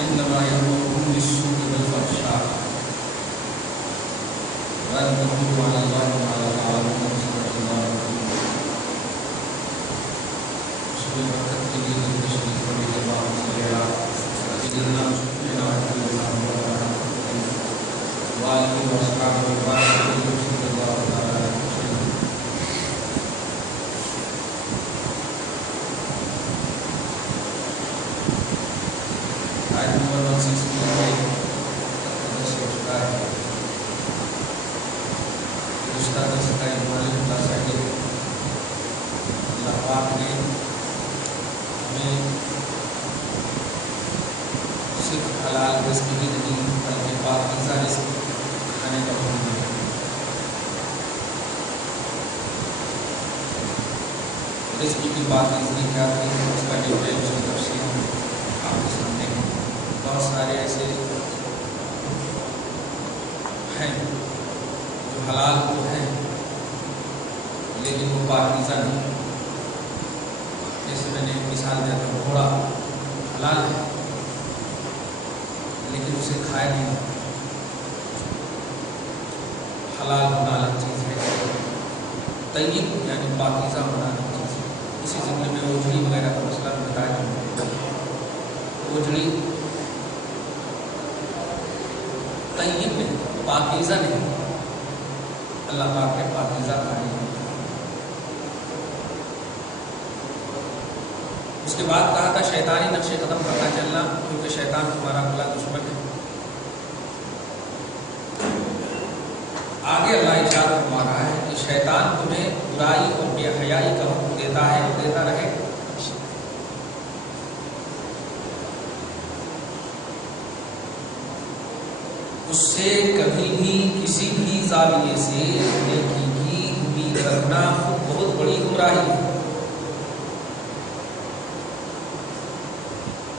إنما يأمركم بالسوء والفحشاء وأن تقولوا على الله ما لا تعلمون صدق الله العظيم. شكرا لكم للتشريف والإجابة والصلاة سيدنا وشفيعنا ونبينا محمد وآله وأصحابه وبارك وسلم صلى الله تعالى عليه وسلم. آیت نمبر 168 درس ہو چکا ہے. گزشتہ درس کا ایک مالک خلاصہ ہے کہ اللہ پاک نے ہمیں صرف حلال رزق ہی نہیں بلکہ پاکیزہ رزق کھانے کا حکم دیا. رزق کی پاکیزگی کیا تھی اس کا ڈیٹیل اس کی تفصیل آپ کے سامنے ہے. بہت سارے ایسے ہیں جو حلال تو ہیں لیکن وہ پاکیزہ نہیں. جیسے میں نے مثال دیا تھا, گھوڑا حلال ہے لیکن اسے کھایا نہیں جاتا. حلال ہونا الگ چیز ہے, طیب یعنی پاکیزہ ہونا الگ چیز ہے. اسی ضمن میں اوجڑی وغیرہ کا مسئلہ بھی بتایا. اوجڑی طیب نہیں, پاکیزہ نہیں. اللہ پاک نے پاکیزہ کھانے کو کہا. اس کے بعد کہا تھا شیطانی نقش قدم کرنا چلنا, کیونکہ شیطان تمہارا بڑا دشمن ہے. آگے اللہ ارشاد فرما رہا ہے کہ شیطان تمہیں برائی اور بے حیائی کا حکم دیتا ہے اور دیتا رہے. اس سے کبھی بھی کسی بھی زاویے سے نیکی کی امید رکھنا خود بہت بڑی گمراہی ہے.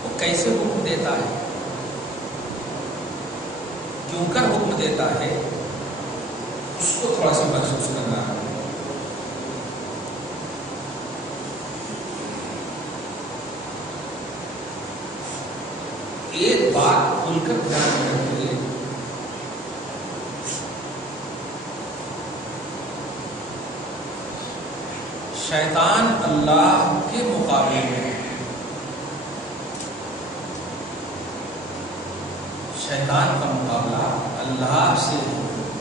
وہ کیسے حکم دیتا ہے, کیوں کر حکم دیتا ہے, اس کو تھوڑا سا محسوس کرنا ہے. ایک بات کھل کر دھیان میں رکھیے, شیطان اللہ کے مقابلے میں, شیطان کا مقابلہ اللہ سے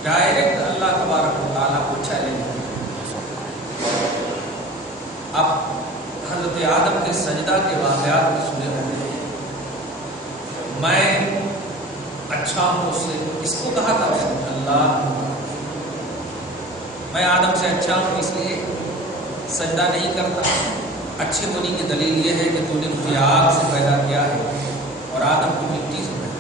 ڈائریکٹ اللہ تبارک و تعالیٰ کو چیلنج ہے. اب حضرت آدم کے سجدہ کے واقعات میں سنے ہوئے ہیں. میں اچھا ہوں اس سے, اس کو کہا تھا اس نے اللہ, میں آدم سے اچھا ہوں اس لیے سجدہ نہیں کرتا. اچھے ہونے کی دلیل یہ ہے کہ تو نے مجھے آگ سے پیدا کیا ہے اور آدم کو مٹی سے پیدا.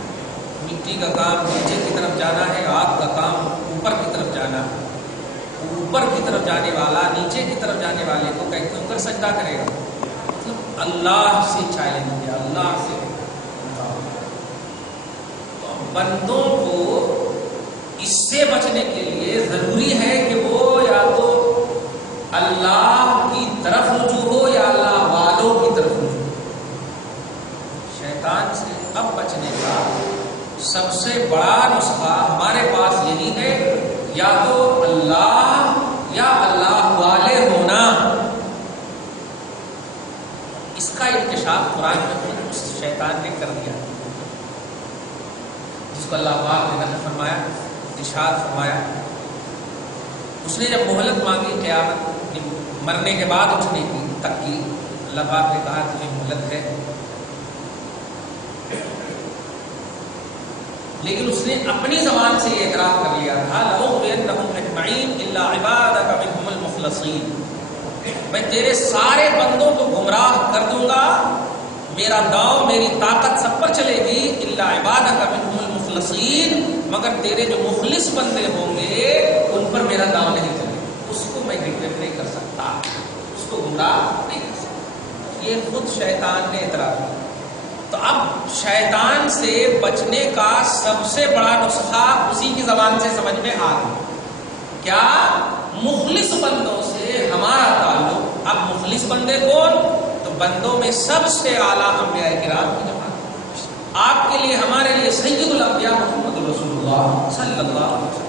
مٹی کا کام نیچے کی طرف جانا ہے, آگ کا کام اوپر کی طرف جانا ہے. اوپر کی طرف جانے والا نیچے کی طرف جانے والے کو کیوں کر سجدہ کرے گا؟ مطلب اللہ سے چیلنج کیا, اللہ سے. بندوں کو اس سے بچنے کے لیے ضروری ہے کہ وہ یا تو اللہ کی طرف رجوع ہو یا اللہ والوں کی طرف رجوع. شیطان سے اب بچنے کا سب سے بڑا نسخہ ہمارے پاس یہی ہے, یا تو اللہ یا اللہ والے ہونا. اس کا انکشاف قرآن میں شیطان نے کر دیا, جس کو اللہ پاک نے نقل فرمایا, ارشاد فرمایا. اس نے جب مہلت مانگی قیامت مرنے کے بعد اٹھنے کی تک کی, اللہ پاک نے کہا تجھے مہلت ہے, لیکن اس نے اپنی زبان سے یہ اعتراف کر لیا تھا لَأُغْوِيَنَّهُمْ أَجْمَعِينَ إِلَّا عِبَادَكَ مِنْهُمُ الْمُخْلَصِينَ, میں تیرے سارے بندوں کو گمراہ کر دوں گا, میرا داؤ میری طاقت سب پر چلے گی, إِلَّا عِبَادَكَ مِنْهُمُ الْمُخْلَصِينَ, مگر تیرے جو مخلص بندے ہوں گے ان پر میرا داؤ نہیں چلے گا. اس کو میں ڈکٹیٹ نہیں کر سکتا, اس کو گمراہ نہیں کر سکتا. یہ خود شیطان نے اعتراف کیا. تو اب شیطان سے بچنے کا سب سے بڑا نسخہ اسی کی زبان سے سمجھ میں آ گیا. کیا مخلص بندوں سے ہمارا تعلق؟ اب مخلص بندے کون؟ تو بندوں میں سب سے اعلیٰ انبیاء کرام کی جماعت. آپ کے لیے ہمارے لیے سید الانبیاء محمد رسول اللہ صلی اللہ علیہ وسلم،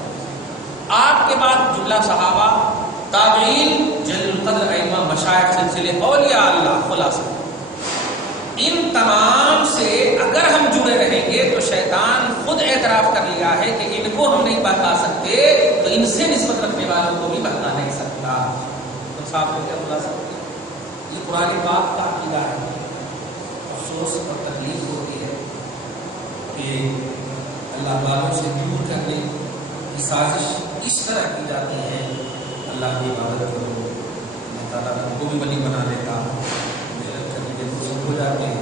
آپ کے بعد جملہ صحابہ، تابعین، جلیل القدر ائمہ، مشائخ، سلسلے اولیاء اللہ، خلاصہ ان تمام سے اگر ہم جڑے رہیں گے تو شیطان خود اعتراف کر لیا ہے کہ ان کو ہم نہیں بہکا سکتے تو ان سے نسبت رکھنے والوں کو بھی بہکا نہیں سکتا. تو صاحب کو کیا بلا سکتے؟ یہ قرآن پاک کا عقیدہ ہے. افسوس اور تکلیف ہوتی ہے کہ اللہ والوں سے دور کرنے کی سازش اس طرح کی جاتی ہے. اللہ کی عبادت کرو، اللہ تعالیٰ ان کو بھی ولی بنا دیتا، محنت کرنے کے تو سب ہو جاتے ہیں.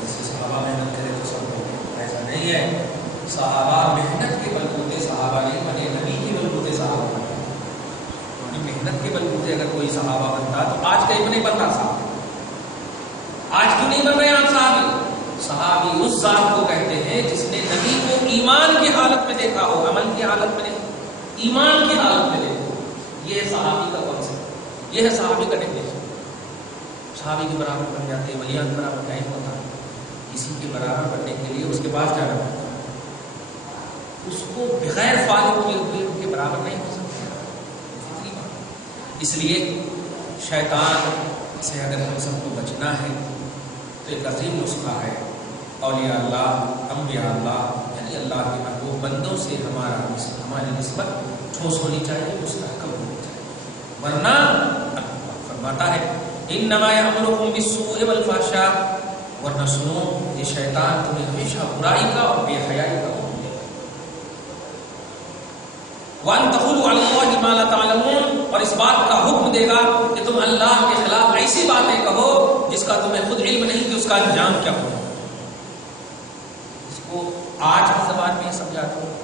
جیسے صحابہ محنت کرے تو سب ہو گئے، ایسا نہیں ہے. صحابہ محنت کے بلبوتے صحابہ نہیں بنے، نبی کے بلبوتے صحابہ بنے. محنت کے بلبوتے اگر کوئی صحابہ بنتا تو آج کہیں نہیں بنتا صحابہ. آج کیوں نہیں بن رہے آپ صحابی؟ صحابی اس ذات کو کہتے ہیں جس نے نبی کو ایمان کی حالت میں دیکھا ہو، عمل کی حالت میں نہیں، ایمان کی حالت میں دیکھا. یہ صحابی کا کانسیپٹ، یہ ہے صحابی کا ڈیفینیشن. صحابی کے برابر بن جاتے ہیں، ولیان کے برابر نہیں ہوتا. کسی کے برابر بننے کے لیے اس کے پاس جانا پڑتا ہے، اس کو بغیر فالو کیے ہوئے ان کے برابر نہیں ہو سکتے. اس لیے شیطان سے اگر ہم سب کو بچنا ہے تو ایک عظیم نسخہ ہے. اولیاء اللہ، انبیاء اللہ، یعنی اللہ کے محبوب بندوں سے ہماری نسبت ٹھوس ہونی چاہیے، مستحکم ہونی چاہیے. ورنہ فرماتا ہے انما یامرکم بالسوء والفحشاء، ورنہ سنو یہ شیطان تمہیں ہمیشہ برائی کا اور بے حیائی کا حکم دے گا. وان تقولوا علی اللہ ما لا تعلمون، اور اس بات کا حکم دے گا کہ تم اللہ کے خلاف ایسی باتیں کہو جس کا تمہیں خود علم نہیں کہ اس کا انجام کیا ہوگا. اس کو آج کی زبان میں سمجھاتا ہوں.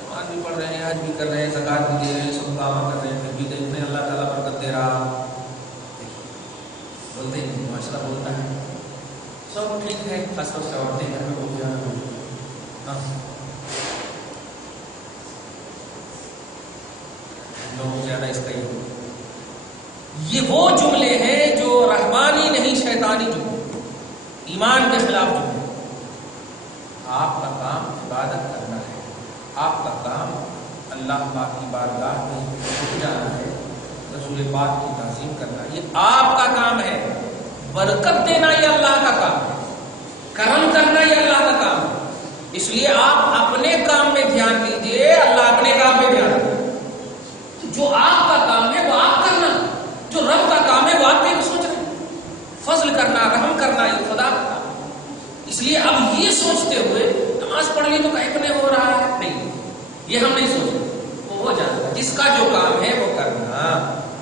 نماز بھی پڑھ رہے ہیں، حج بھی کر رہے ہیں، زکات بھی دے رہے ہیں، سب کام کر رہے ہیں، پھر بھی دیکھتے ہیں اللہ تعالیٰ برکت دے رہا. بولتے ہیں معاشرہ بولتا ہے سب ٹھیک ہے، خاص طور سے عورتیں گھر میں بول جانا. لوگوں زیادہ اس کا یہ وہ جملے ہیں جو رحمانی نہیں شیطانی جملے، ایمان کے خلاف جملے. آپ کا کام عبادت کرنا ہے، آپ کا کام اللہ پاک کی بارگاہ میں جھک جانا ہے، رسول پاک کی تعظیم کرنا، یہ آپ کا کام ہے. برکت دینا یہ اللہ کا کام ہے، کرم کرنا یہ اللہ کا کام ہے. اس لیے آپ اپنے کام میں دھیان دیجیے، اللہ اپنے کام میں دھیان دیجیے. جو آپ کا کام ہے وہ آپ کرنا، جو رب کا کام ہے وہ آپ کے سوچ رہے ہیں. فضل کرنا، رحم کرنا یہ خدا کا کام. اس لیے اب یہ سوچتے ہوئے نماز پڑھ لی تو کہیں نہیں ہو رہا ہے، نہیں، یہ ہم نہیں سوچ رہے. وہ ہو جاتا ہے. جس کا جو کام ہے وہ کرنا.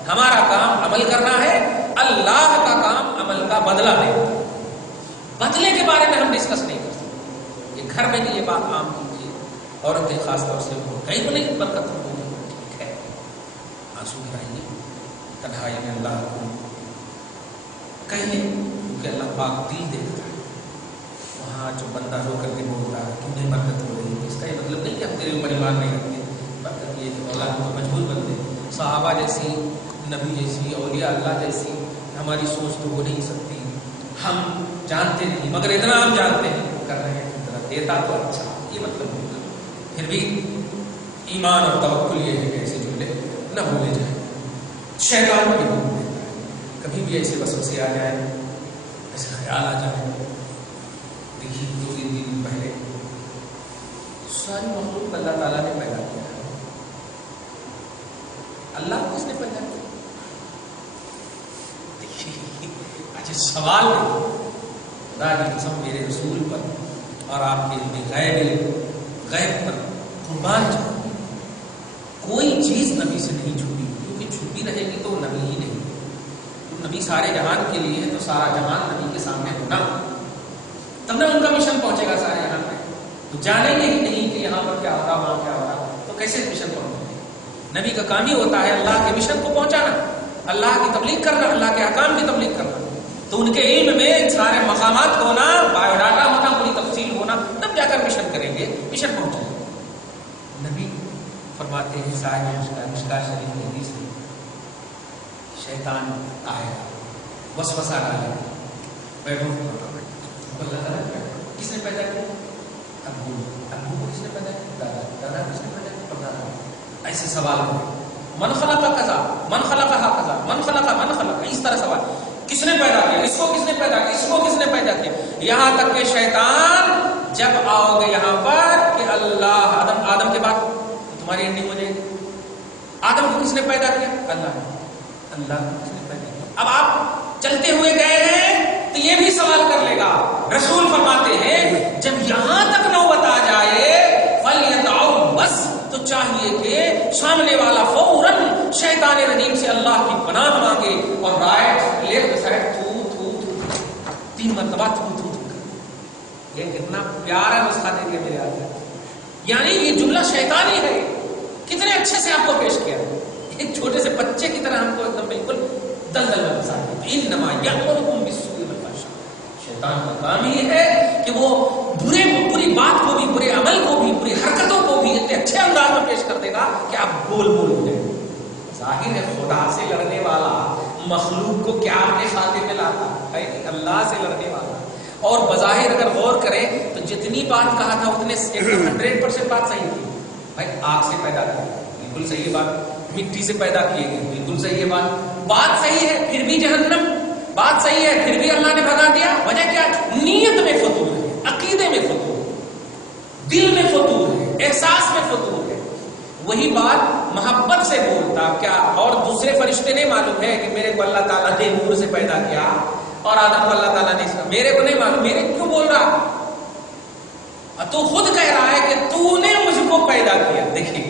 ہمارا کام عمل کرنا ہے، اللہ کا کام عمل کا بدلہ دینا. بدلے کے بارے میں ہم ڈسکس نہیں کر سکتے. یہ گھر میں بھی یہ بات عام کیجیے، عورتیں خاص طور سے کہیں بھی نہیں برکت ہوگی. ٹھیک ہے، آنسو گرائیے، تنہائی میں اللہ کو کہیں، کیونکہ اللہ پاک دل دیکھتا ہے. وہاں جو بندہ رو کر کے بولتا ہے تمہیں برکت ہو رہی ہے، اس کا یہ مطلب نہیں کہ ہم تیرے اوپر ایمان نہیں رکھتے. برکت یہ کہ اللہ کو مجبور بن دے. صحابہ جیسی، نبی جیسی، اولیاء اللہ جیسی ہماری سوچ تو ہو نہیں سکتی. ہم جانتے نہیں، مگر اتنا ہم جانتے ہیں کر رہے ہیں، اتنا دیتا تو اچھا. یہ مطلب نہیں. پھر بھی ایمان اور توکل یہ ہے کہ ایسے جملے نہ بولے جائیں. شیطان بھی بول دیتا ہے، کبھی بھی ایسے وسوسے آ جائیں، ایسے خیال آ جائے. دیکھیے 2-3 دن پہلے ساری مخلوق اللہ تعالیٰ نے پیدا کیا ہے. اللہ کو کس نے پیدا کیا؟ دیکھیے اچھا سوال نہیں. خدا کی قسم میرے رسول پر اور آپ کے غیب پر قربان جاؤ، کوئی چیز نبی سے نہیں چھپی، کیونکہ چھپی رہے گی تو نبی ہی نہیں. نبی سارے جہان کے لیے ہے تو سارا جہان نبی کے سامنے ہونا، تب نہ ان کا مشن پہنچے گا سارے جہان میں. تو جانیں گے ہی نہیں کہ یہاں پر کیا ہو رہا، وہاں کیا ہو رہا، تو کیسے مشن پہنچے گا؟ نبی کا کام ہی ہوتا ہے اللہ کے مشن کو پہنچانا، اللہ کی تبلیغ کرنا، اللہ کے احکام کی تبلیغ کرنا. تو ان کے علم میں سارے مقامات ہونا، بایو ڈاٹا ہونا، پوری تفصیل ہونا، تب جا کر مشن کریں گے، مشن پہنچائیں گے. نبی فرماتے ہیں صاحب مشکاۃ شریف کی حدیث میں، شیطان آئے گا، وسوسہ ڈالے گا، بیٹھو اللہ تعالیٰ کس نے پیدا کیا؟ ابو کو کس نے پیدا کیا؟ دادا کس نے پیدا کیا؟ پردادا۔ ایسے سوال ہوئے، من خلق کذا، من خلق کذا، من خلق، اس طرح سوال، کس نے پیدا کیا؟ اس کو کس نے پیدا کیا؟ اس کو کس نے پیدا کیا؟ یہاں تک کہ شیطان جب آؤ گے یہاں پر کہ اللہ آدم کے بعد تمہاری اینڈنگ ہو جائے گی، آدم کو کس نے پیدا کیا؟ اللہ کو کس نے پیدا کیا؟ اب آپ چلتے ہوئے گئے ہیں تو یہ بھی سوال کر لے گا۔ رسول فرماتے ہیں جب یہاں تک نوبت آ جائے فَلْيَدْعُوا، بس تو چاہیے کہ سامنے والا فوراً شیطان رجیم سے اللہ کی پناہ مانگے اور رائٹ لیفٹ سائڈ تھو 3 مرتبہ تھو۔ یہ کتنا پیارا نسخہ دے دیا میرے آدمی، یعنی یہ جملہ شیطانی ہے، کتنے اچھے سے آپ کو پیش کیا، ایک چھوٹے سے بچے کی طرح ہم کو ایک دم بالکل دلدل میں پھنسا دیا۔ انما یأمرکم بالسوء والفحشاء، شیطان کا کام یہ ہے کہ وہ بری بات کو بھی، برے عمل کو بھی، بری حرکتوں کو بھی اتنے اچھے انداز میں پیش کر دے گا کہ آپ گول ہو جائیں۔ ظاہر ہے خدا سے لڑنے والا مخلوق کو کیا اپنے خاتے میں لاتا ہے؟ اللہ سے لڑنے والا۔ اور بظاہر اگر غور کریں تو جتنی بات کہا تھا اتنے 100% بات صحیح تھی۔ بھائی آگ سے پیدا کیا، بالکل صحیح ہے بات، مٹی سے پیدا کیے گئے، بالکل صحیح ہے بات صحیح ہے، پھر بھی جہنم، بات صحیح ہے، پھر بھی اللہ نے بھگا دیا۔ وجہ کیا؟ نیت میں فتور ہے، عقیدے میں فتور ہے، دل میں فتور ہے، احساس میں فتور ہے۔ وہی بات محبت سے بولتا کیا، اور دوسرے فرشتے نے معلوم ہے کہ میرے کو اللہ تعالیٰ نے نور سے پیدا کیا اور آدم کو اللہ تعالیٰ نے، میرے کو نہیں معلوم، میرے کیوں بول رہا؟ تو خود کہہ رہا ہے کہ تو نے مجھ کو پیدا کیا۔ دیکھیے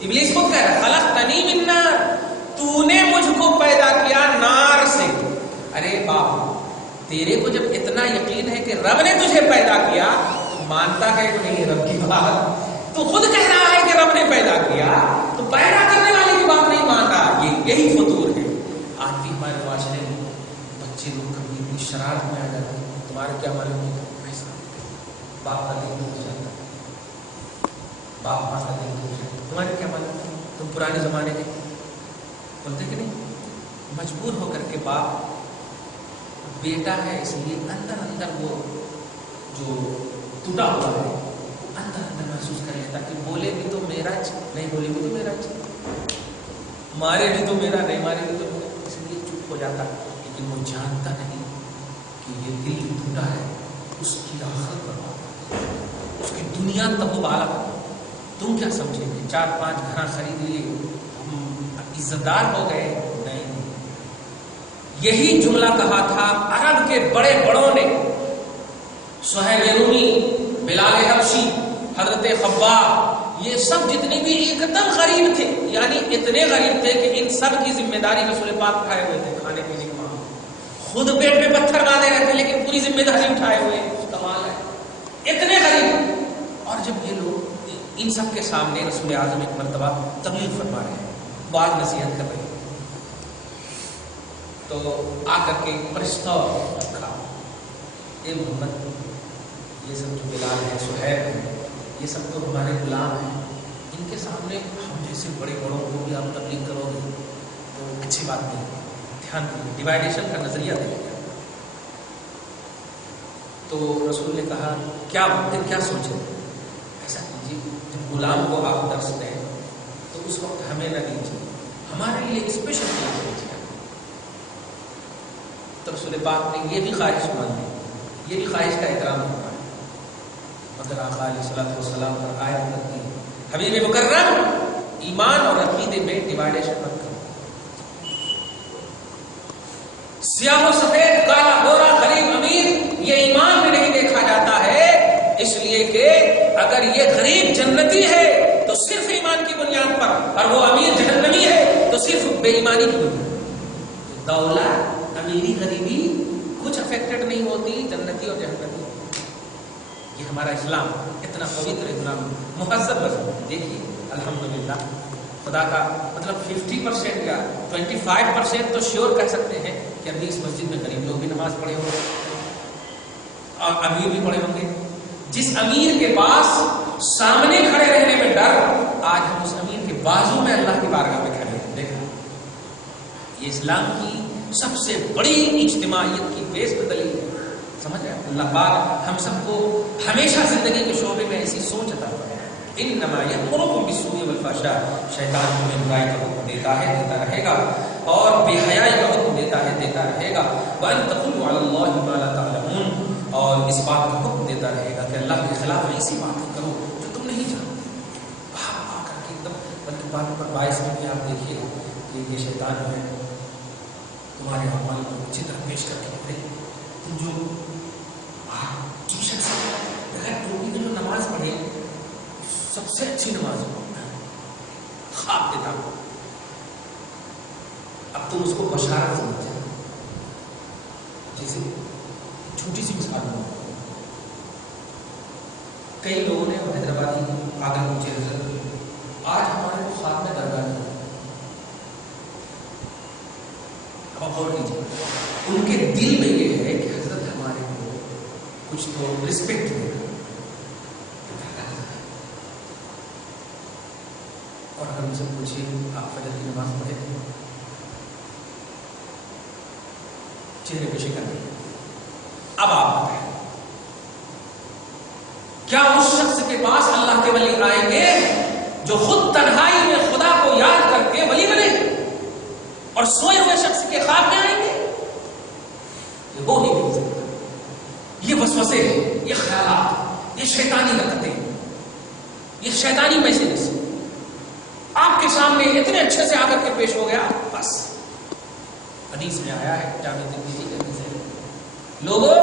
ابلیس خود کہہ رہا ہے خلقتنی من نار، تو نے مجھ کو پیدا کیا نار سے۔ ارے باپ، تیرے کو جب اتنا یقین ہے کہ رب نے تجھے پیدا کیا تو مانتا ہے کہ نہیں رب کی بات؟ تو خود کہہ رہا ہے کہ رب نے پیدا کیا تو پیدا کرنے والے کی بات نہیں مان رہا۔ یہی فطور ہے۔ آج بھی ہمارے معاشرے میں بچے لوگ کبھی بھی شرارت میں آ جاتے ہیں، تمہارے کیا معلوم ہے ایسا، باپ کا دل ٹوٹ جاتا ہے، باپ ماں کا دل ٹوٹ جاتا ہے، تمہارے کیا معلوم ہے، تم پرانے زمانے کے بولتے کہ نہیں، مجبور ہو کر کے باپ بیٹا ہے اس لیے اندر اندر وہ جو ٹوٹا ہوا ہے اندر اندر محسوس کر لیتا کہ بولے بھی تو میرا نہیں، بولے بھی تو میرا مارے بھی تو میرا نہیں، مارے بھی تو میرا، اس لیے چپ ہو جاتا۔ لیکن وہ جانتا نہیں کہ یہ دل جو ٹوٹا ہے اس کی آخرت برباد، اس کی دنیا تباہ بالا۔ تم کیا سمجھے گے 4-5 گھر خرید لیے ہم عزت دار ہو گئے؟ نہیں، یہی جملہ کہا تھا عرب کے بڑے بڑوں نے، صہیب رومی، بلال حبشی، حضرت خباب، یہ سب جتنے بھی ایک دم غریب تھے، یعنی اتنے غریب تھے کہ ان سب کی ذمہ داری رسول پاک اٹھائے ہوئے تھے، کھانے پینے کا، خود پیٹ میں پتھر باندھے رہتے لیکن پوری ذمہ داری اٹھائے ہوئے، کمال ہے، اتنے غریب۔ اور جب یہ لوگ ان سب کے سامنے رسول اعظم ایک مرتبہ تبلیغ فرما رہے ہیں، بعض نصیحت کر رہے ہیں، تو آ کر کے پرستار رکھا، اے محمد، یہ سب جو بلال ہے، صہیب ہے، یہ سب تو ہمارے غلام ہیں، ان کے سامنے ہم جیسے بڑے بڑوں کو بھی آپ تبلیغ کرو گے تو اچھی بات نہیں، دھیان دیجیے، ڈیوائڈیشن کا نظریہ دیکھیے۔ تو رسول نے کہا کیا پھر کیا سوچے؟ ایسا کیجیے جب غلام کو آپ درس دیں تو اس وقت ہمیں نہ دیجیے، ہمارے لیے اسپیشل کلاس دیجیے۔ تو رسول پاک نے یہ بھی خواہش مان لی، یہ بھی خواہش کا احترام ہوتا ہے، مگر آقا علیہ الصلوۃ والسلام پر آیت کرتی ہے حبیب مکرم ایمان اور عقیدے میں ڈیوائڈیشن مت کرو، سیاہ و سفید، کالا گورا، غریب امیر، یہ ایمان میں نہیں دیکھا جاتا ہے، اس لیے کہ اگر یہ غریب جنتی ہے تو صرف ایمان کی بنیاد پر، اور وہ امیر جہنمی ہے تو صرف بے ایمانی کی بنیاد۔ دولت، امیری، غریبی کچھ افیکٹڈ نہیں ہوتی جنتی اور جہنمی۔ یہ ہمارا اسلام اتنا پوتر، اتنا مہذب مذہب ہے۔ دیکھیے الحمدللہ خدا کا مطلب 50% یا 25% تو شیور کہہ سکتے ہیں کہ ابھی اس مسجد میں غریب لوگ بھی نماز پڑھے ہوں گے اور امیر بھی پڑھے ہوں گے۔ جس امیر کے پاس سامنے کھڑے رہنے میں ڈر، آج ہم اس امین کے بازو میں اللہ کی بارگاہ میں کھڑے ہیں. دیکھا یہ اسلام کی سب سے بڑی اجتماعیت کی بیس دلیل ہے. سمجھ رہے ہیں؟ اللہ پاک ہم سب کو ہمیشہ زندگی کے شعبے میں ایسی سوچ عطا فرمائے. انما یأمرکم بالسوء والفحشاء، شیطان تمہیں برائی کا حکم دیتا رہے گا اور بے حیائی کا حکم دیتا رہے گا. وان تقولوا علی اللہ ما لا تعلمون، اور اس بات کا حکم دیتا رہے گا کہ اللہ کے خلاف ایسی باتیں کرو جو تم نہیں جانتے. آ کر کے ایک دم بلکہ بات پر باعث میں بھی آپ دیکھیے کہ یہ شیطان ہے تمہارے اعمال کو اچھی طرح پیش کر کے تم جو شخص بغیر ٹوپی میں جو نماز پڑھے سب سے اچھی نماز خواب دیتا ہوں، اب تم اس کو بشارت سمجھتے ہیں. جیسے چھوٹی سی مثال ہوں، کئی لوگوں نے حیدرآبادی آگے پوچھے حضرت آج ہمارے کو خواب میں درگاہ نہیں. اب غور کیجیے، ان کے دل میں یہ ہے کہ حضرت ہمارے کو کچھ تو رسپیکٹ دے گا. اور اگر مجھ سے پوچھیے آپ فجر کی نماز پڑھے تھے، چہرے پہ شکر نہیں. اب آپ بتائیں کیا اس شخص کے پاس اللہ کے ولی آئیں گے جو خود تنہائی میں خدا کو یاد کر کے ولی بنے، اور سوئے ہوئے شخص کے خواب میں آئیں گے؟ یہ ہو نہیں مل سکتا. یہ وسوسے ہیں، یہ خیالات، یہ شیطانی حرکتیں، یہ شیطانی میسجز آپ کے سامنے اتنے اچھے سے آ کر کے پیش ہو گیا. بس حدیث میں آیا ہے جامع ترمذی کے حدیث، لوگوں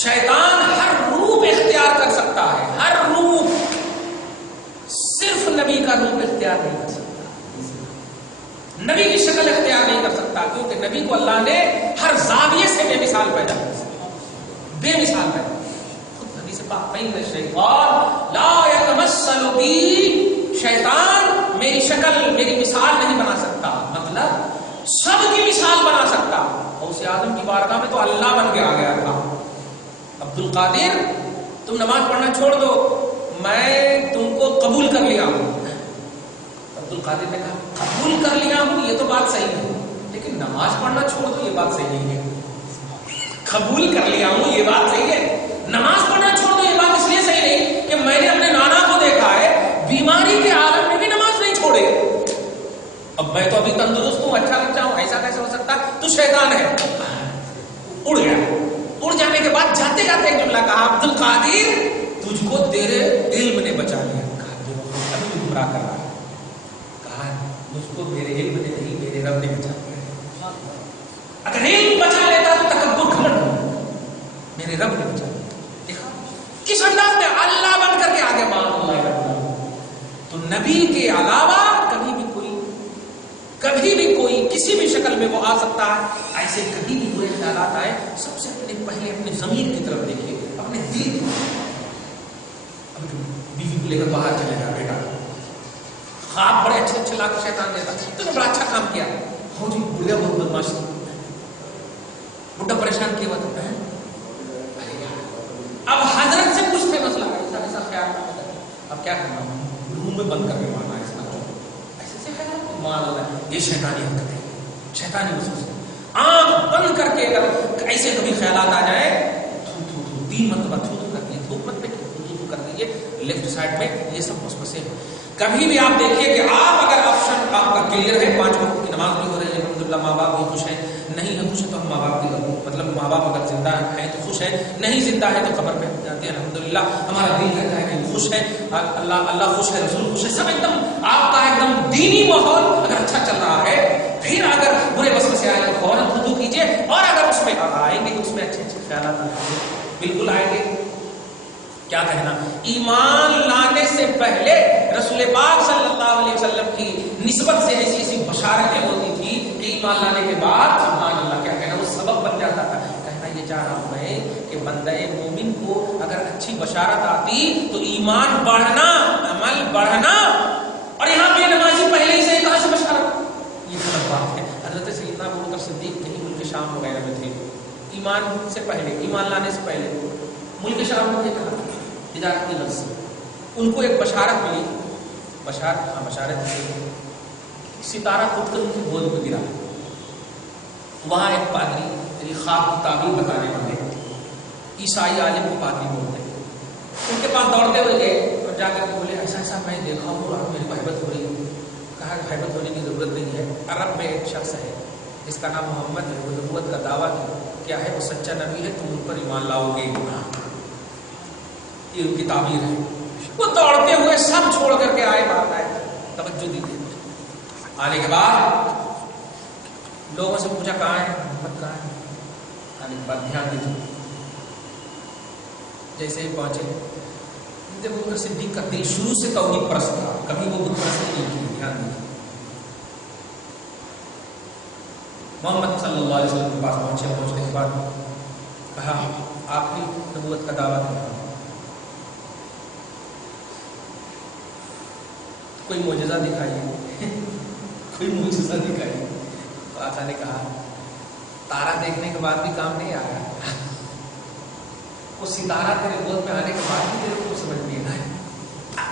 شیطان ہر روپ اختیار کر سکتا ہے، ہر روپ، صرف نبی کا روپ اختیار نہیں کر سکتا، نبی کی شکل اختیار نہیں کر سکتا، کیونکہ نبی کو اللہ نے ہر زاویے سے بے مثال پیدا کیا، بے مثال پیدا. خود حدیث پاک میں شیطان لا یتمثل بی، شیطان میری شکل میری مثال نہیں بنا سکتا، مطلب سب کی مثال بنا سکتا. اور اسے آدم کی بارگاہ میں تو اللہ بن کے آ گیا تھا. عبد القادر تم نماز پڑھنا چھوڑ دو، میں تم کو قبول کر لیا ہوں. عبد القادر نے کہا قبول کر لیا ہوں یہ تو بات صحیح ہے، لیکن نماز پڑھنا چھوڑ دو یہ بات صحیح نہیں ہے. قبول کر لیا ہوں یہ بات صحیح ہے، نماز پڑھنا چھوڑ دو یہ بات اس لیے صحیح نہیں کہ میں نے اپنے نانا کو دیکھا ہے بیماری کے عالم میں بھی نماز نہیں چھوڑے. اب میں تو ابھی تندرست ہوں، اچھا بچہ ہوں، ایسا کیسے ہو سکتا؟ تو شیطان ہے. اڑ گیا. اڑ جانے کے بعد جاتے جاتے ایک جملہ کہا عبد القادر تجھ کو تیرے علم نے بچا لیا. کہا ابھی بھی گمراہ کر رہا ہے. کہا مجھ کو میرے علم نے نہیں میرے رب نے بچا لیا. اگر علم بچا لیتا تو تکبر گھمنڈ، میرے رب نے بچا لیا. دیکھا کس انداز میں اللہ بن کر کے آگے مان اللہ رب. تو نبی کے علاوہ کبھی بھی کوئی کسی بھی شکل میں وہ آ سکتا ہے. ایسے کبھی بھی برے خیالات آئے سب سے پہلے اپنے ضمیر کی طرف دیکھیے، اپنے دل کی طرف. اب بیوی کو لے کر باہر چلے جا بیٹا، خواب بڑے اچھے اچھے لا کے شیطان دیتا، تو نے بڑا اچھا کام کیا. ہو جی بڑھیا بہت بدماش تھا، بڈھا پریشان کیا ہوا تھا. اب حضرت سے پوچھتے مسئلہ ایسا ایسا خیال آتا ہے، اب کیا کرنا؟ روم میں بند کر کے مارنا ہے اس کا. مان اللہ، یہ شیطانی حرکت ہے، شیطانی وسوسے. آنکھ بند کر کے اگر ایسے کبھی خیالات آ جائے تھو تھو تھو 3 مرتبہ تھو تھو کر دیے، تھوک مت پہ تھو تھو کر دیجیے لیفٹ سائڈ میں. یہ سب وسوسے ہیں. کبھی بھی آپ دیکھیے کہ آپ اگر آپشن آپ کا کلیئر ہے، 5 وقت کی نماز بھی ہو رہی ہے الحمدللہ، ماں باپ بھی خوش ہیں، نہیں ہے خوش ہے تو ہم ماں باپ کی مطلب ماں باپ اگر زندہ ہیں تو خوش ہیں، نہیں زندہ ہے تو قبر پہ جاتے ہیں الحمدللہ. ہمارا دل کہتا ہے کہ خوش ہے، اللہ خوش ہے، رسول خوش ہے، سب ایک دم آپ کا ایک دم دینی ماحول اگر اچھا چل رہا ہے. پھر اگر برے وسوسے آئے تو فوراً رجوع کیجیے، اور اگر اس میں آئیں گے تو اس میں اچھے اچھے خیالات آئیں گے، بالکل آئیں گے. کیا کہنا، ایمان لانے سے پہلے رسول پاک صلی اللہ علیہ وسلم کی نسبت سے ایسی ایسی بشارتیں ہوتی تھی کہ ایمان لانے کے بعد سبحان اللہ کیا کہنا وہ سبب بن جاتا تھا. کہنا یہ چاہ رہا ہوں میں کہ بندہ مومن کو اگر اچھی بشارت آتی تو ایمان بڑھنا، عمل بڑھنا. اور یہاں بے نمازی پہلے ہی سے کہاں سے بشارت؟ یہ غلط بات ہے. حضرت سیدنا ابوبکر صدیق کہیں ملک شام وغیرہ میں تھے، ایمان سے پہلے، ایمان لانے سے پہلے ملک شام میں تھے، کہا تجارت کی غرض سے ان کو ایک بشارت ملی بشارت ستارہ ٹوٹ کر ان کی گود میں گرا. وہاں ایک پادری یعنی خواب کی تعبیر بتانے والے عیسائی عالم کو پادری بولتے ہیں. ان کے پاس دوڑتے ہوئے گئے اور جا کر کے بولے ایسا ایسا میں دیکھا ہوں اور میری حیبت ہو رہی ہے. کہا حیبت ہونے کی ضرورت نہیں ہے. عرب میں ایک شخص ہے جس کا نام محمد ہے, وہ نبوت کا دعویٰ کیا ہے, وہ سچا نبی ہے, تم ان پر ایمان لاؤ گے. یہ ان کی تعبیر ہے. وہ دوڑتے ہوئے سب چھوڑ کر کے آئے, بات آئے, توجہ دیجیے. آنے کے بعد لوگوں سے پوچھا کہاں ہے محمد, کہاں ہے. آنے کے بعد دھیان دیجیے, جیسے ہی پہنچے ابو بکر صدیق کا دل شروع سے توحید پرست تھا, کبھی وہ بت پرست نہیں کی. دھیان دیجیے. محمد صلی اللہ علیہ وسلم کے پاس پہنچنے کے بعد کہا آپ نے نبوت کا دعویٰ کیا, کوئی معجزہ دکھائیے, کوئی معجزہ دکھائیے. تو آقا نے کہا تارا دیکھنے کے بعد بھی کام نہیں آیا, وہ ستارہ تیرے گود میں آنے کے بعد بھی تیرے کو سمجھ نہیں آیا.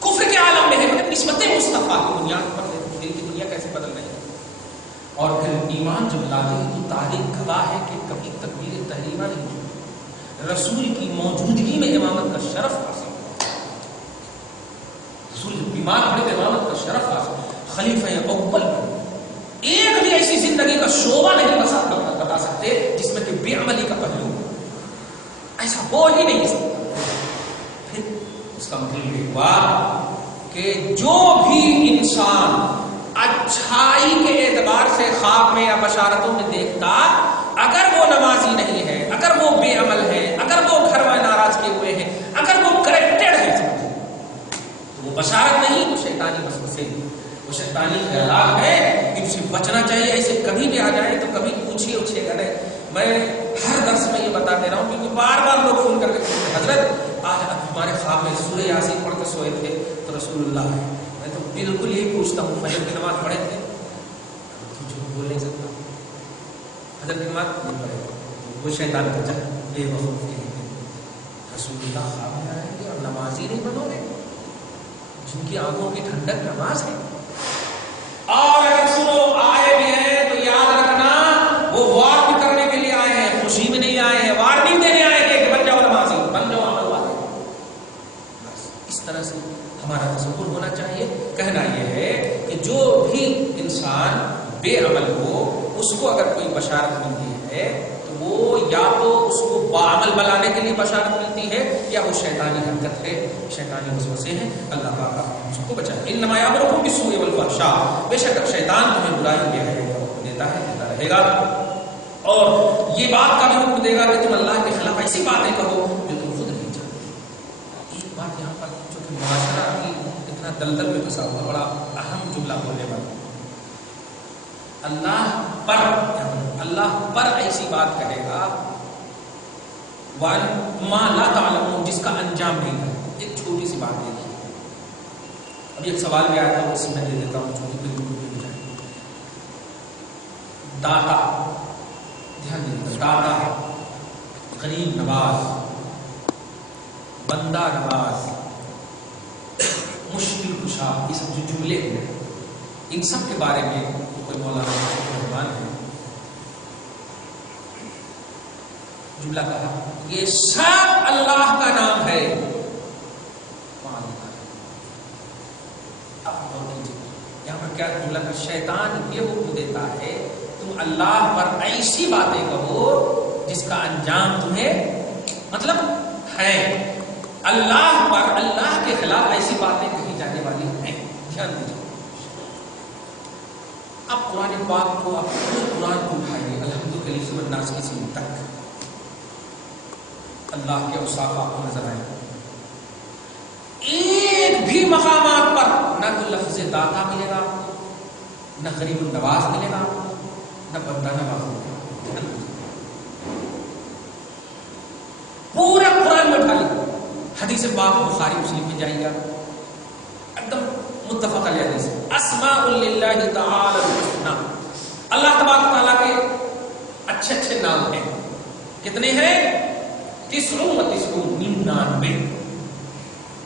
کفر کے عالم میں ہے مگر نسبت مصطفیٰ کی بنیاد پر دل کی دنیا کیسے بدل رہی ہے. اور پھر ایمان جب لاتے ہیں تو تاریخ گواہ ہے کہ کبھی تکبیر تحریمہ نہیں ہوئی, رسول کی موجودگی میں امامت کا شرف حاصل, رسول جب بیمار پڑے تو امامت کا شرف حاصل. خلیفہ اول ایک بھی ایسی زندگی کا شعبہ نہیں بتا سکتے جس میں کہ بے عملی کا پہلو ایسا ہو ہی نہیں سکتا. پھر اس کا مطلب یہ ہوا کہ جو بھی انسان اچھائی کے اعتبار سے خواب میں یا بشارتوں میں دیکھتا, اگر وہ نمازی نہیں ہے, اگر وہ بے عمل ہے, اگر وہ گھر والے ناراض کیے ہوئے ہیں, اگر وہ کریکٹڈ ہے, تو وہ بشارت نہیں, وہ شیطانی وسوسے, وہ شیطانی خیالات ہے. ان سے بچنا چاہیے. ایسے کبھی بھی آ جائے تو کبھی پوچھیے اچھے کرے. میں ہر درس میں یہ بتا دے رہا ہوں کیونکہ بار بار لوگ فون کر کے پوچھتے حضرت آج ہمارے خواب میں سورہ یاسین پڑھ کے سوئے تھے تو رسول اللہ ہے. میں تو بالکل یہی پوچھتا ہوں فجر کی نماز پڑھے تھے, جھوٹ بول نہیں سکتا. حضرت کی نماز نہیں پڑھے, وہ شیطان کا چل بے وقوف کے لیے رسول اللہ خواب میں آئیں گے اور نمازی نہیں بنو گے, جن کی آنکھوں کی ٹھنڈک نماز ہے. اور اگر سنو آئے بھی ہیں تو یاد رکھنا وہ وارن کرنے کے لیے آئے ہیں, خوشی میں نہیں آئے ہیں, وارننگ دینے آئے ہیں کہ بن جاؤ نمازی, بن جاؤ عمل والے. بس اس طرح سے ہمارا تصور ہونا چاہیے. کہنا یہ ہے کہ جو بھی انسان بے عمل ہو اس کو اگر کوئی بشارت ملتی ہے تو وہ یا تو اس کو باعمل بنانے کے لیے بشارت ملتی ہے یا وہ شیطانی حرکت ہے, شیطانی وسوسے ہیں. اللہ پاک ہم سب کو بچائے. انما یامرکم بالسوء والفحشاء, بے شک شیطان تمہیں برائی کے دیتا رہے گا اور یہ بات کا بھی حکم دے گا کہ تم اللہ کے خلاف ایسی باتیں کہو جو تم خود نہیں چاہتے. ایک بات یہاں پر جو کہ معاشرہ ابھی اتنا دلدل میں پھنسا ہوا, بڑا اہم جملہ بولنے والا, اللہ پر ایسی بات کہے گا ما لا تعلمون, جس کا انجام نہیں ہے. ایک چھوٹی سی بات دیکھیے, ابھی ایک سوال بھی آیا تھا, اسی میں دے دیتا ہوں چھوٹی بالکل بھی جائے. داتا, دھیان دیجیے, داتا, غریب نواز, بندہ نواز, مشکل کشا, یہ سب جو جملے ہیں ان سب کے بارے میں کوئی مولانا رحمان ہے جملہ کہا یہ سب اللہ کا نام ہے. اب یہاں پر کیا جملہ کا شیطان یہ حکم دیتا ہے تم اللہ پر ایسی باتیں کہو جس کا انجام تمہیں مطلب ہے. اللہ پر اللہ کے خلاف ایسی باتیں کہی جانے والی ہیں. دھیان دیجیے. اب قرآن پاک کو آپ قرآن کو اٹھائیے الحمد للہ الناس کی سین تک اللہ کے اوصاف آپ کو نظر آئے. ایک بھی مقامات پر نہ تو لفظ داتا ملے گا, نہ غریب النواز ملے گا, نہ بندہ نواز ملے گا. پورا قرآن میں اٹھا لیں. حدیث پاک بخاری مسلم میں جائے گا, ایک دم متفق علیہ حدیث. اسماء للہ تعالی الحسنى, اللہ تبارک تعالیٰ کے اچھے اچھے نام ہیں. کتنے ہیں؟ 99.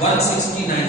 169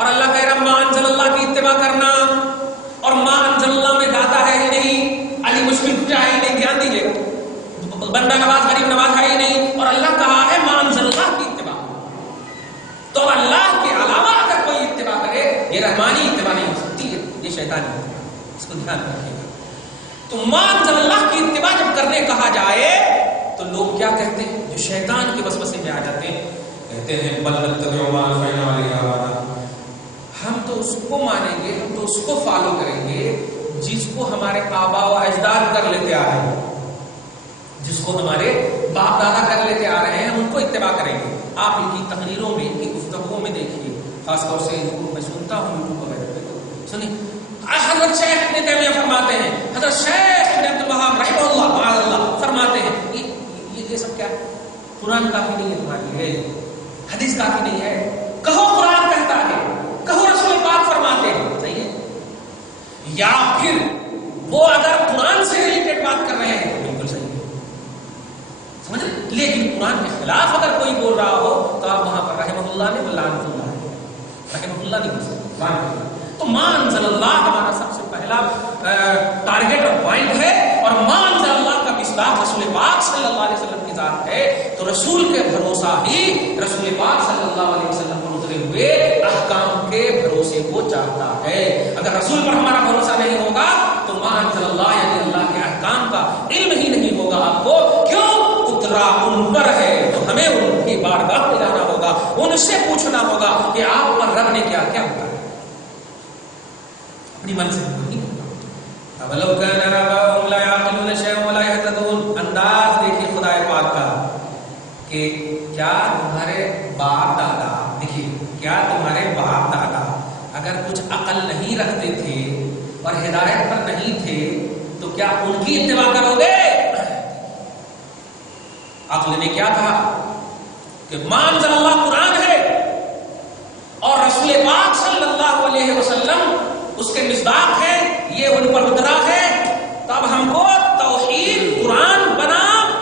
اور اللہ کہہ رہا ما انزل اللہ کی اتباع کرنا، اور ما انزل اللہ میں داتا ہے ہی نہیں، علی مشکل کچھ ہے ہی نہیں، دھیان دیجیے گا، بندہ نواز غریب نواز ہے ہی نہیں، اور اللہ کہا ہے ما انزل اللہ کی اتباع. تو اللہ کے علاوہ اگر کوئی اتباع کرے یہ رحمانی اتباع نہیں ہو سکتی ہے، یہ شیطانی اتباع، اس کو دھیان رکھیے گا. تو ما انزل اللہ کی اتباع جب کرنے کہا جائے تو لوگ کیا کہتے ہیں؟ جو شیطان کے وسوسے میں آ جاتے ہیں، کہتے ہیں بل نتبع ما الفینا علیہ آباءنا، ہم تو اس کو مانیں گے، ہم تو اس کو فالو کریں گے جس کو ہمارے آبا و اجداد کر لیتے آ رہے ہیں، جس کو ہمارے باپ دادا کر لیتے آ رہے ہیں، ہم ان کو اتباع کریں گے. آپ ان کی تقریروں میں، ان کی گفتگو میں دیکھیے، خاص طور سے میں سنتا ہوں یوٹیوب وغیرہ پہ، تو سنیے حضرت شیخ ابن تیمیہ فرماتے ہیں، حضرت شیخ ابن عبد الوہاب رحمہ اللہ معاذ اللہ فرماتے ہیں، یہ سب کیا ہے؟ قرآن کافی نہیں ہے تمہارے لیے، حدیث کافی نہیں ہے، کہو قرآن کہتا ہے، کہو رسول پاک فرماتے ہیں، صحیح ہے؟ یا پھر وہ اگر قرآن سے ریلیٹڈ بات کر رہے ہیں بالکل صحیح ہے، سمجھ رہے؟ لیکن قرآن کے خلاف اگر کوئی بول رہا ہو تو آپ وہاں پر رحمہ اللہ نے لعنت اللہ ہے، رحمہ اللہ نہیں بول سکتے. تو ما انزل اللہ ہمارا سب سے پہلا ٹارگیٹ اور پوائنٹ ہے، اور ما انزل اللہ کا مصداق رسول پاک صلی اللہ علیہ وسلم کی ذات ہے. تو رسول کے بھروسہ ہی رسول پاک صلی اللہ علیہ وسلم پر اترے ہوئے احکام کے بھروسے کو چاہتا ہے. اگر رسول پر ہمارا بھروسہ نہیں ہوگا تو ما انزل اللہ یعنی اللہ کے احکام کا علم ہی نہیں ہوگا آپ کو. کیوں؟ اترا ان پر ہے تو ہمیں ان کی بارگاہ میں جانا ہوگا، ان سے پوچھنا ہوگا کہ آپ پر رب نے کیا کیا اتارا، اپنی من سے نہیں. اولو کان آباؤہم لا یعقلون شیئا ولا یہتدون. انداز دیکھیے خدا پاک کا کہ کیا تمہارے باپ دادا، دیکھیے کیا تمہارے باپ دادا اگر کچھ عقل نہیں رکھتے تھے اور ہدایت پر نہیں تھے تو کیا ان کی اتباع کرو گے؟ عقل نے کیا کہا کہ ما انزل اللہ قرآن ہے اور رسول پاک صلی اللہ علیہ وسلم اس کے مصداق ہے، یہ ان پر اترا ہے. تو اب ہم کو توحید قرآن بنا،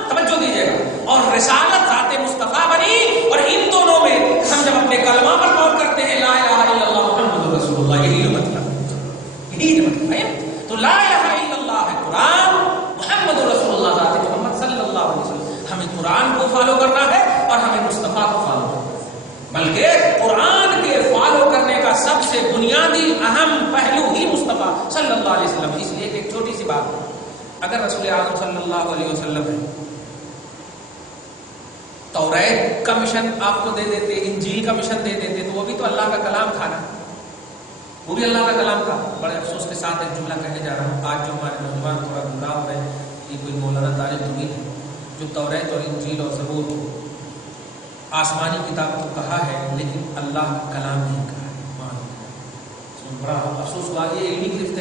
توجہ دیجیے گا، اور رسالت ذات مصطفیٰ بنی، اور ان دونوں میں ہم جب اپنے کلمہ پر غور کرتے ہیں لا الہ الا اللہ محمد رسول اللہ، یہی مطلب، یہی مطلب ہے. تو لا الہ الا اللہ ہے قرآن، محمد رسول اللہ ذات محمد صلی اللہ علیہ وسلم. ہمیں قرآن کو فالو کرنا ہے اور ہمیں مصطفیٰ کو فالو کرنا ہے، بلکہ قرآن کے فالو کرنے کا سب سے بنیادی اہم پہلو ہی مصطفیٰ صلی اللہ علیہ وسلم. اس لیے کہ ایک چھوٹی سی بات ہے، اگر رسول اعظم صلی اللہ علیہ وسلم ہے توریت کا مشن آپ کو دے دیتے، انجیل کا مشن دے دیتے، تو وہ بھی تو اللہ کا کلام تھا نا، وہ بھی اللہ کا کلام تھا. بڑے افسوس کے ساتھ ایک جملہ کہنے جا رہا ہوں، آج جو ہمارے نوجوان تھوڑا گمراہ ہو رہے ہیں، یہ کوئی مولانا طالب نہیں ہے جو توریت اور انجیل اور زبور کو آسمانی کتاب کو کہا ہے لیکن اللہ کلام نہیں کہا ہے. بڑا افسوس ہوا، یہ علمی گرفت